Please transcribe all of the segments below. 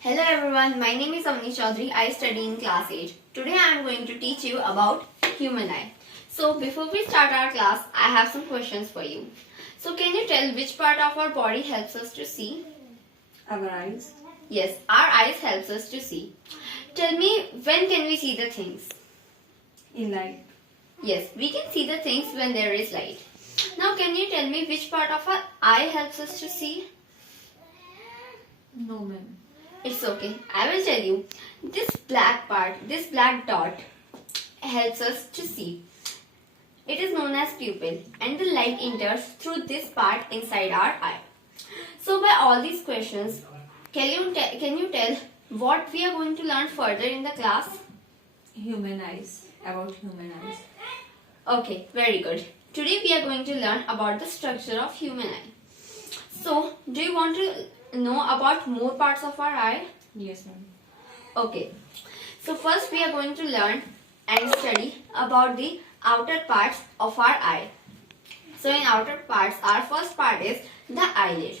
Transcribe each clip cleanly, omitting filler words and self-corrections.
Hello everyone, my name is Avni Chaudhary. I study in class 8. Today I am going to teach you about human eye. So before we start our class, I have some questions for you. So can you tell which part of our body helps us to see? Our eyes. Yes, our eyes helps us to see. Tell me, when can we see the things? In light. Yes, we can see the things when there is light. Now can you tell me which part of our eye helps us to see? No, ma'am. It's okay. I will tell you. This black part, this black dot helps us to see. It is known as pupil and the light enters through this part inside our eye. So by all these questions, can you tell what we are going to learn further in the class? Human eyes. About human eyes. Okay, very good. Today we are going to learn about the structure of human eye. So, do you want to know about more parts of our eye? Yes, ma'am. Okay. So first we are going to learn and study about the outer parts of our eye. So in outer parts, our first part is the eyelid.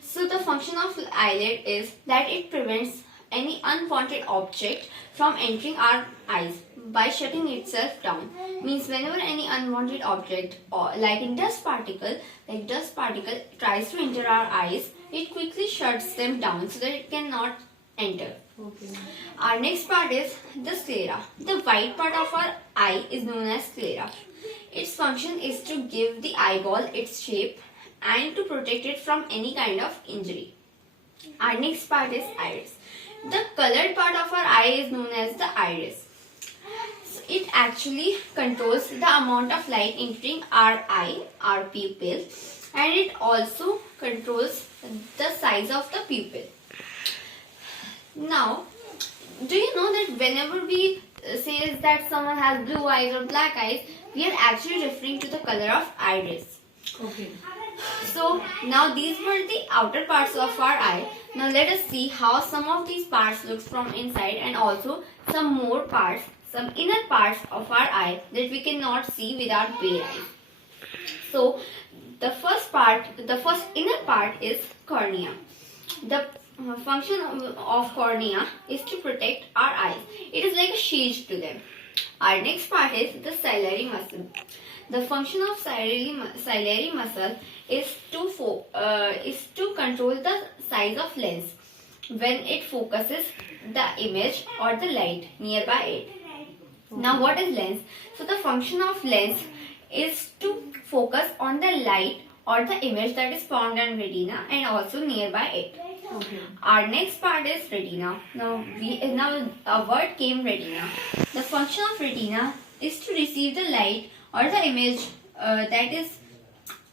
So the function of eyelid is that it prevents any unwanted object from entering our eyes by shutting itself down. Means whenever any unwanted object or like a dust particle tries to enter our eyes, it quickly shuts them down so that it cannot enter. Okay. Our next part is the sclera. The white part of our eye is known as sclera. Its function is to give the eyeball its shape and to protect it from any kind of injury. Our next part is iris. The colored part of our eye is known as the iris. So it actually controls the amount of light entering our eye, our pupil, and it also controls the size of the pupil. Now, do you know that whenever we say that someone has blue eyes or black eyes, we are actually referring to the color of iris. Okay. So, now these were the outer parts of our eye. Now let us see how some of these parts looks from inside and also some more parts, some inner parts of our eye that we cannot see with our bare eyes. So, the first inner part is cornea. The function of cornea is to protect our eyes. It is like a shield to them. Our next part is the ciliary muscle. The function of ciliary muscle is to control the size of lens when it focuses the image or the light nearby it. Now what is lens? So the function of lens is to focus on the light or the image that is found on retina and also nearby it. Okay. Our next part is retina. Now a word came retina. The function of retina is to receive the light or the image that is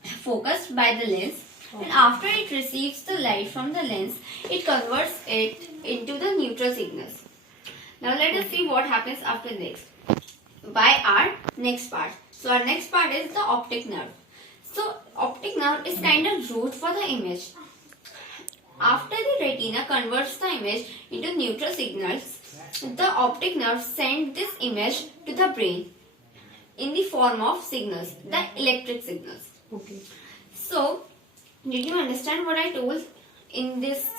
focused by the lens, and after it receives the light from the lens, it converts it into the neutral signals. Now let us see what happens after next. By our next part. So our next part is the optic nerve. So optic nerve is kind of root for the image. After the retina converts the image into neutral signals, the optic nerve sends this image to the brain in the form of signals, the electric signals. Okay. So, did you understand what I told in this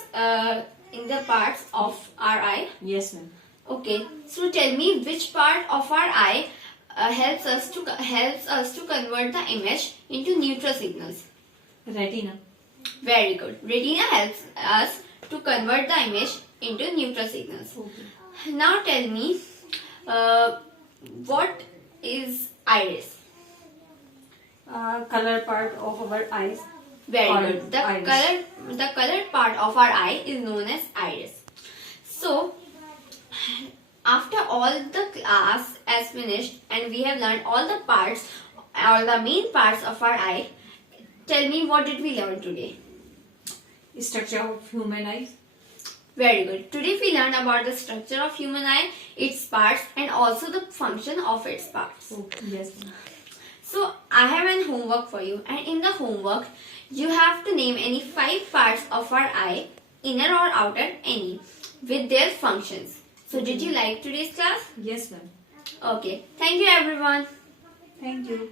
in the parts of our eye? Yes, ma'am. Okay. So tell me which part of our eye helps us to convert the image into neutral signals. Retina. Very good. Retina helps us to convert the image into neutral signals. Okay. Now tell me, what is iris? Color part of our eyes. Very Colored good. The iris. colored part of our eye is known as iris. So, after all the class is finished and we have learned all the parts, all the main parts of our eye, tell me what did we learn today? Structure of human eyes. Very good. Today we learned about the structure of human eye, its parts and also the function of its parts. Okay. Yes, ma'am. So I have an homework for you, and in the homework you have to name any 5 parts of our eye, inner or outer, any, with their functions. So did you like today's class? Yes, ma'am. Okay. Thank you everyone. Thank you.